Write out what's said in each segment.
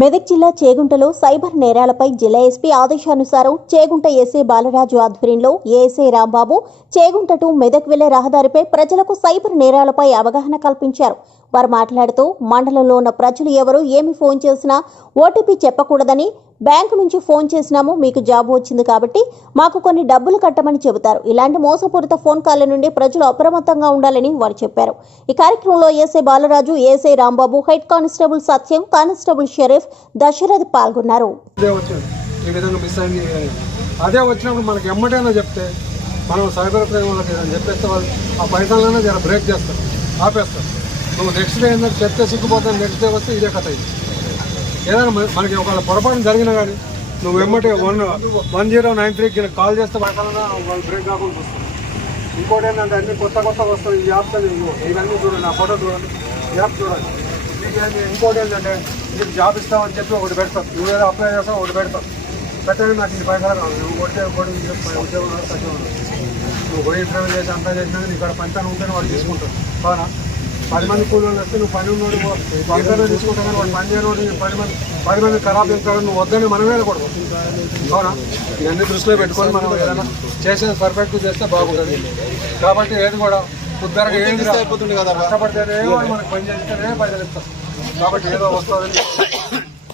మెదక్ జిల్లా చేగుంటలో సైబర్ నేరాలపై జిల్లా ఎస్పీ ఆదేశానుసారం చేగుంట ఎస్ఏ బాలరాజు ఆధ్వర్యంలో ఏఎస్ఐ రాంబాబు చేగుంట టు మెదక్ వెళ్ళే రహదారిపై ప్రజలకు సైబర్ నేరాలపై అవగాహన కల్పించారు. వారు మాట్లాడుతూ మండలంలో ఉన్న ప్రజలు ఎవరు ఏమి ఫోన్ చేసినా ఓటీపీ చెప్పకూడదని బ్యాంకు నుంచి ఫోన్ చేసినాము మీకు జాబ్ వచ్చింది కాబట్టి మాకు కొన్ని డబ్బులు కట్టమని చెబుతారు. ఇలాంటి మోసపూరిత ఫోన్ కాల్ల నుండి ప్రజలు అప్రమత్తంగా ఉండాలని వారు చెప్పారు. ఈ కార్యక్రమంలో SI Balaraju SI Rambabu head constable Satyam constable Sharif Dasharath పాల్గొన్నారు. అదే వచ్చినప్పుడు మనకి ఎమ్మటైనా చెప్తే మనం సైబర్ క్రైమ్ వాళ్ళకి ఏదైనా చెప్పేస్తే వాళ్ళు ఆ పైసలైనా జర బ్రేక్ చేస్తారు ఆపేస్తారు. నువ్వు నెక్స్ట్ డే ఏంటంటే చెప్తే సిగ్గుపోతాను నెక్స్ట్ డే వస్తే ఇదే కథ ఇది. ఏదైనా మనకి ఒకవేళ పొరపాటు జరిగినా కానీ నువ్వు ఎమ్మటే వన్ వన్ జీరో నైన్ త్రీకి కాల్ చేస్తే పైసలైనా వాళ్ళు బ్రేక్ కాకుండా వస్తుంది ఇంకోటి ఏంటంటే అన్ని కొత్త కొత్త వస్తాయి. ఈ యాప్స్ ఇవన్నీ చూడండి ఆ ఫోటో చూడండి. యాప్ చూడండి. మీకు ఏంటి? ఇంకోటి ఏంటంటే నీకు జాబ్ ఇస్తామని చెప్పి ఒకటి పెడతాం. నువ్వు ఏదో అప్లై చేస్తావు ఒకటి పెడతాం. పెట్టండి నాకు ఇది పైసలు రావు నువ్వు కొట్టే కొట్టి ఉద్యోగం రాదు, నువ్వు పోయి ఇంటర్వ్యూ చేసి అంతా చేసినా ఇక్కడ పంచాన్ని ఉంటేనే వాడు తీసుకుంటాడు బాగా పది మంది కూలీలు వస్తే నువ్వు పని ఉన్నాడు ఇంటర్వ్యూ తీసుకుంటా కానీ వాడు పని చేయనోడు పది మంది పది మంది ఖరాబ్ చేస్తాడు నువ్వు వద్దని మనమే కూడదు అవునా? ఇవన్నీ దృష్టిలో పెట్టుకొని మనం ఏదైనా చేసేది పర్ఫెక్ట్ చేస్తే బాగుంటుంది. కాబట్టి ఏది కూడా ఉద్దరగా ఏది కదా కష్టపడితేనే మనకు పని చేస్తేనే పైసలు ఇస్తాం కాబట్టి ఏదో వస్తుంది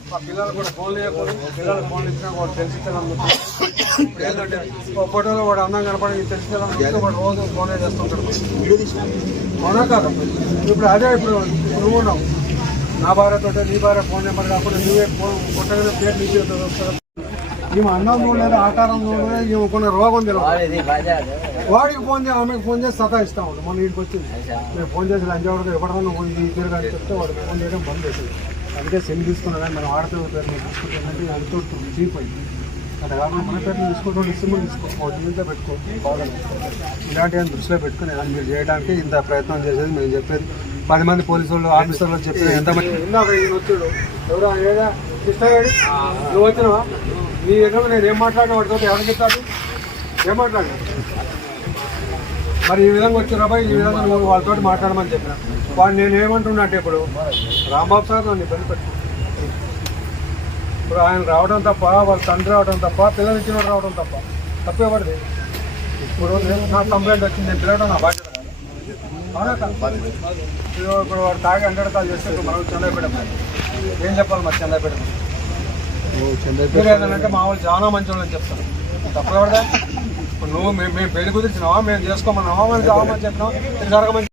ఆ పిల్లలు కూడా ఫోన్లు చేయకూడదు పిల్లలకు ఫోన్లు ఇచ్చినా వాడు తెలిసిస్తాను ఇప్పుడు ఏంటంటే ఫోటోలో వాడు అందం కనపడి తెలిసిస్తాను వాడు రోజు ఫోనే చేస్తుంటాడు. అవునా కాదు? ఇప్పుడు అదే ఇప్పుడు నువ్వు ఉన్నావు. నా భార్య తోటే నీ భార్య ఫోన్ నెంబర్ కాకుండా నువ్వే ఫోన్ కొట్టగానే పేరు నీ చేతిలో ఈమె అన్నం చూడలేదు ఆకారం చూడలేదు ఈమె కొన్ని రోగం తెలియదు వాడికి ఫోన్ చేసి ఆమెకు ఫోన్ చేసి సతాయిస్తా ఉంటాం మన ఇంటికి వచ్చింది. నేను ఫోన్ చేసి లంచవాడికి ఎప్పుడన్నా నువ్వు ఈ కానీ చెప్తే వాడు ఫోన్ చేయడం బంద్ చేసింది అందుకే సెల్ తీసుకున్నదా మనం ఆడపిల్ల పేరు మీద తీసుకుంటానంటే అడితో చీప్ అయింది అట్లా కాకుండా మన పేరు తీసుకుంటూ సిమ్ తీసుకో ఒక పెట్టుకో బాగుంది ఇలాంటి దృష్టిలో పెట్టుకుని అది మీరు చేయడానికి ఇంత ప్రయత్నం చేసేది మేము చెప్పేది. పది మంది పోలీసు వాళ్ళు ఆఫీసర్లు చెప్పేది ఎంతమంది ఇందాక ఈయన వచ్చాడు. ఎవరో ఏదా కృష్ణగాడి నువ్వు వచ్చినావా? నీ దగ్గర నేను ఏం మాట్లాడినా వాడితో ఎవరికి చెప్తాడు ఏం మాట్లాడినా మరి ఈ విధంగా వచ్చి ఈ విధంగా నువ్వు వాళ్ళతో మాట్లాడమని చెప్పిన. వాడు నేను ఏమంటున్నా అంటే ఇప్పుడు రాంబాబు సార్ నన్ను ఇబ్బంది పెట్టు ఇప్పుడు ఆయన రావడం తప్ప వాళ్ళ తండ్రి రావడం తప్ప పిల్లలు ఇచ్చిన రావడం తప్ప తప్పేవాడిది. ఇప్పుడు నేను నా కంప్లైంట్ వచ్చింది నేను పిలవడం నా బాధ్యత ఇప్పుడు వాడు తాగి హండ్రెడ్ కాల్ చేస్తే మనం చంద్రపేట ఏం చెప్పాలి మరి చంద్రపేట మీరు ఏదంటే మా వాళ్ళు చాలా మంచి వాళ్ళని చెప్తాను తప్పకుండా నువ్వు మేము మేము పెళ్ళి కుదిర్చినావా? మేము చేసుకోమన్నావా? మేము కావాలని జరగమని